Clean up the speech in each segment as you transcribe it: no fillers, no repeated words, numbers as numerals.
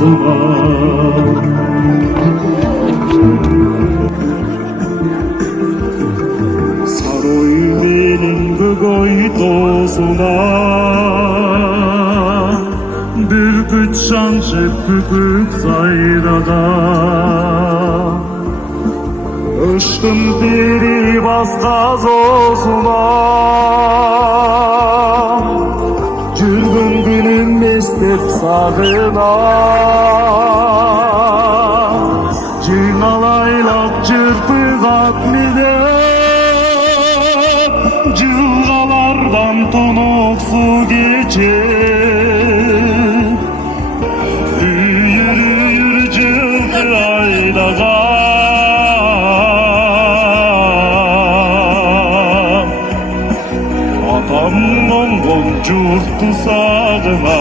dozuna. Saroymenin gıgoy dozuna, bürküt şançıp küpük sayrada. Işkın diri basgaz ozuna, жүргөн күнүм эстеп сагына. Жыңалайлап жыртыгат менен, жылгалардан тонук су кечет. Үйүр үйүр жылкы айдаган, атам моңгол журтту сагына.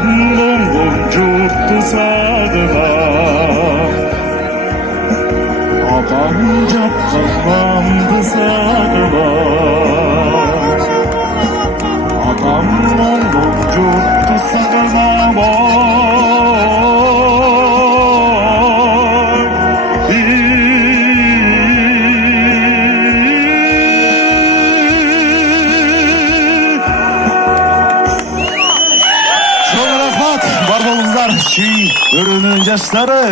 Moңgol журтту сагына, атам жапкан нанды сагына. Атам моңгол журтту сагына. Çok rahmat. Var bolunuzlar. Çiğ, örünün yaşları.